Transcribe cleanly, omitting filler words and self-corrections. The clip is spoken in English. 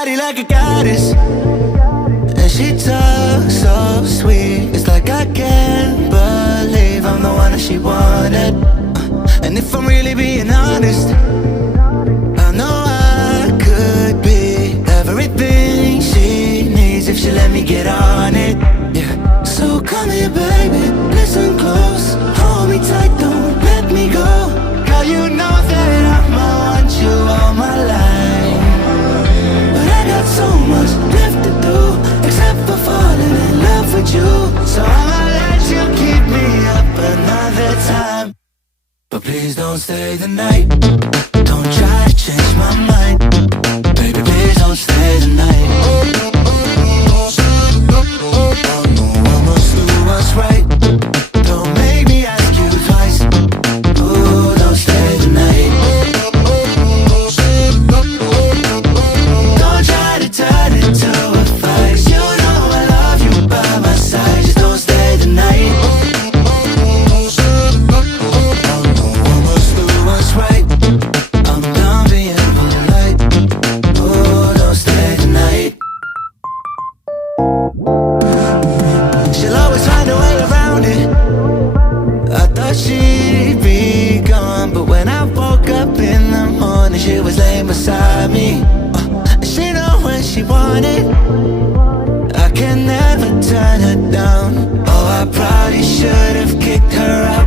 body like a goddess, and she talks so sweet. It's like I can't believe I'm the one that she wanted. And if I'm really being honest, I know I could be everything she needs if she let me get on it. Yeah. So come here, baby, listen close, hold me tight, don't let me go. Girl, you know that I'ma want you all my life, but I got so much left to do, except for falling in love with you. So I'ma let you keep me up another time, but please don't stay the night. Don't try to change my mind, baby, please don't stay the night. I must do what's right, don't make me ask you twice. Ooh, don't stay the night. Don't try to turn it to a fight, 'cause you know I love you by my side. Just don't stay the night. I must do what's right, I'm done being polite. Ooh, don't stay the night. She'll always find a way around it. I thought she'd be gone, but when I woke up in the morning, she was laying beside me. She know when she wanted, I can never turn her down. Oh, I probably should have kicked her out